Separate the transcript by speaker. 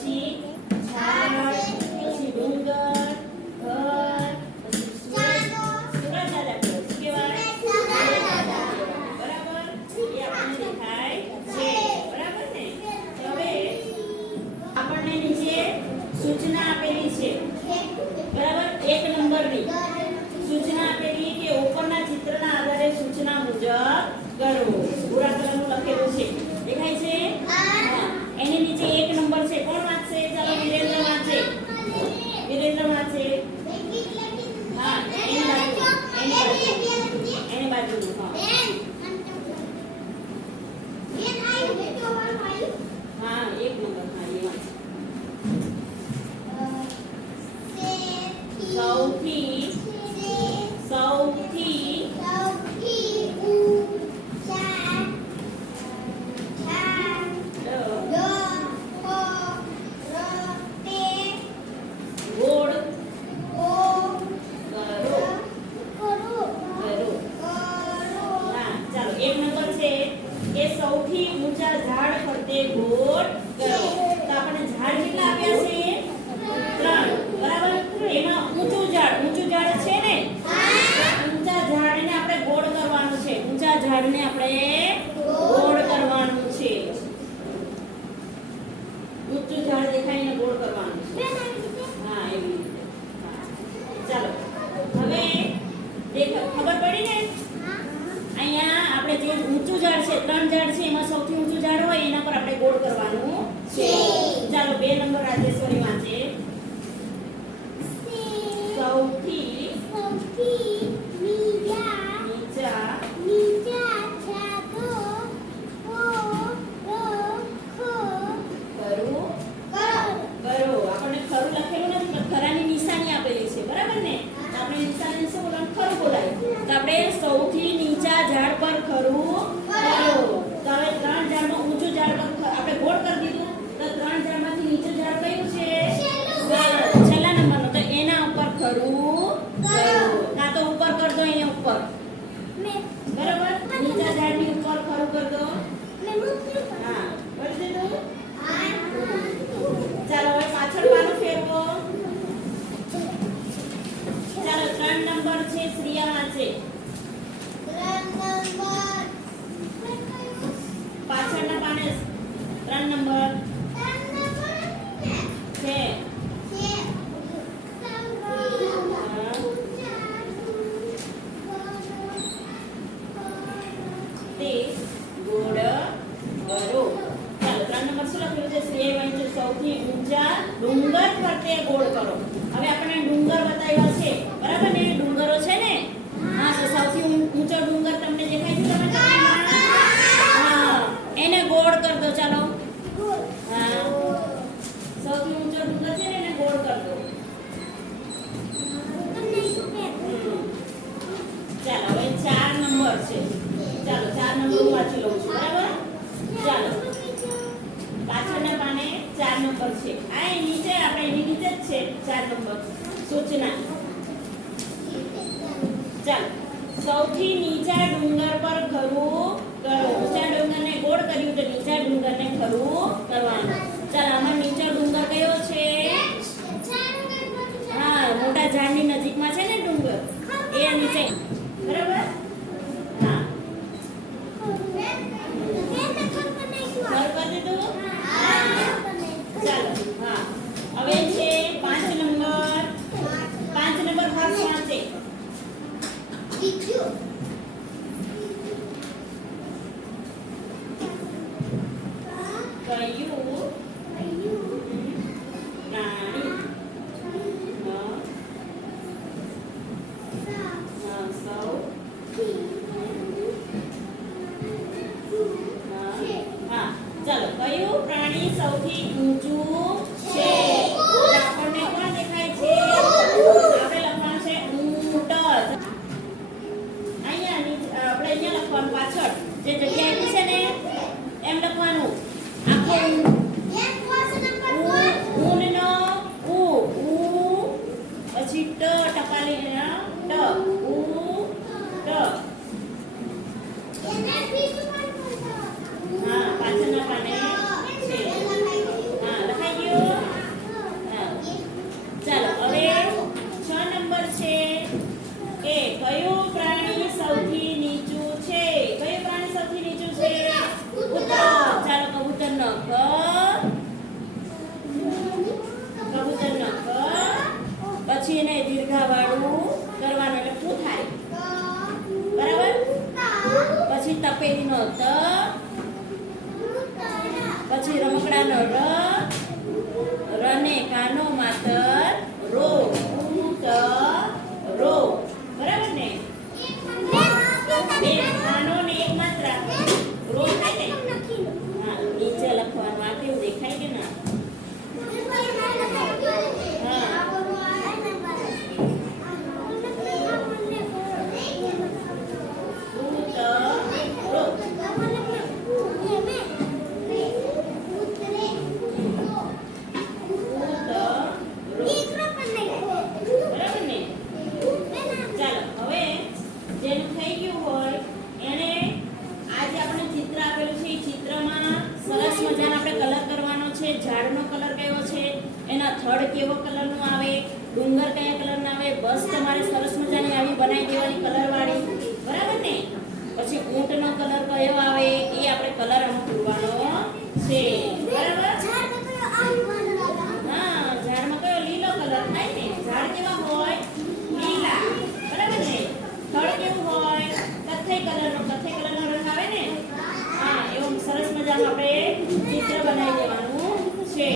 Speaker 1: પછી ઝાડ પછી ડુંગર ઘર પછી કહેવાય. દેખાય છે બરાબર ને હવે આપણને નીચે સૂચના આપેલી છે બરાબર એક નંબરની સૂચના આપેલી કે ઉપરના ચિત્રના આધારે સૂચના મુજબ કરો ભૂરા લખેલું છે દેખાય છે હા. એની નીચે એક નંબર છે કોણ વાંચશે ચાલો વિરેન્દ્ર વાંચે વિરેન્દ્ર વાંચે હા એની બાજુ એની બાજુ એની બાજુનું હા હા એક નંબર હા એ વાંચે સૌથી સૌથી કરો. હા ચાલો એક નંબર છે કે સૌથી ઊંચા ઝાડ ફરતે ગોળ કરો તો આપણને ઝાડ કેટલા આપ્યા છે ત્રણ બરાબર એમાં ઊંચું ઝાડ ઊંચું ઝાડ છે ને ઊંચા ઝાડને આપણે ગોળ કરવાનું છે ઝાડને આપણે ગોળ કરવાનું છે. ઊંચું ઝાડ દેખાય એને ગોળ કરવાનું છે. હા એવી રીતે. ચાલો હવે દેખ ખબર પડી ને? અહીંયા આપણે જે ઊંચું ઝાડ છે ત્રણ ઝાડ છે એમાં સૌથી ઊંચું ઝાડ હોય એના પર આપણે ગોળ કરવાનું છે. ચાલો બે નંબર રાજેશ્વરી વાંચે સૌથી નીચા ખરું કરો આપણને ખરું લખેલું નથી પણ ખરાની નિશાની આપેલી છે બરાબર ને તો આપણે નિશાની શું બોલવાનું ખરું બોલાય તો આપણે સૌથી નીચા ઝાડ પર ખરું કરો તો હવે ત્રણ ઝાડમાં ઊંચું ઝાડ પર ખ- આપણે ગોળ કરી દીધું તો ત્રણ ઝાડમાંથી નીચું ઝાડ કયું છે
Speaker 2: છેલ્લું.
Speaker 1: છેલ્લા નંબરનું તો એના ઉપર ખરું કરો કાં તો ઉપર કર દો અહીંયા ઉપર બરાબર નીચા ઝાડની ઉપર ખરું કર દો હા કરી દીધું ચાલો હવે પાછળ પાનું ફેરવો ચાલો ત્રણ નંબર છે શ્રિયા વાંચે પાછળના પાને ત્રણ નંબર. છે. ચાલો, ત્રણ નંબર શું લખેલું છે? શ્રેય વાંચ્યું સૌથી ઊંચા ડુંગર પર તે ગોળ કરો. હવે આપણને ડુંગર બતાવ્યા છે. બરાબર ને ડુંગરો છે ને હા તો સૌથી ઊં- ઊંચો ડુંગર તમને દેખાય છે તમે તસવીરમાં? હા એને ગોળ કર દો ચાલો હા સૌથી ઊંચો ડુંગર છે ને એને ગોળ કર દો હમ. ચાલો હવે ચાર નંબર છે ચાલો ચાર નંબર હું વાંચી લઉં છું બરાબર ચાલો પાછળના પાને ચાર નંબર છે નીચે આપણે એની નીચે જ છે ચાર નંબર. સૂચના. ચાલો. સૌથી નીચા ડુંગર પર ખરું કરો ઊંચા ડુંગરને ગોળ કર્યું તો નીચા ડુંગરને ખરું કરવાનું ચાલો આમાં નીચો ડુંગર કયો છે હા મોટા ઝાડની નજીકમાં છે ને ડુંગર એ નીચે બરાબર હા ઘર કરી દીધું ચાલો હા હવે છે પાંચ નંબર પાંચ નંબર હર્ષ વાંચે કયું પ્રાણી હ હ સૌ હ હા ચાલો કયું પ્રાણી સૌથી ઊંચું છે. આપણને કોણ દેખાય છે? આપણે લખવાનું છે? ઊંટ. અહીંયા આપણે અહીંયા લખવાનું પાછળ, જે જગ્યા દીર્ઘાવાળું કરવાનું એટલે શું થાય? બરાબર? પછી તપેલીનો ત પછી રમકડાનો ર રને કાનો માતર ઝાડનો કલર કયો છે? એના થડ કેવો કલરનો આવે? ડુંગર કયા કલર ના આવે, બસ તમારે સરસ મજાની આવી બનાવી દેવાની કલરવાળી. બરાબર ને? પછી ઊંટનો કલર કયો આવે, એ આપણે કલર અમુક પૂરવાનો છે. બરાબર?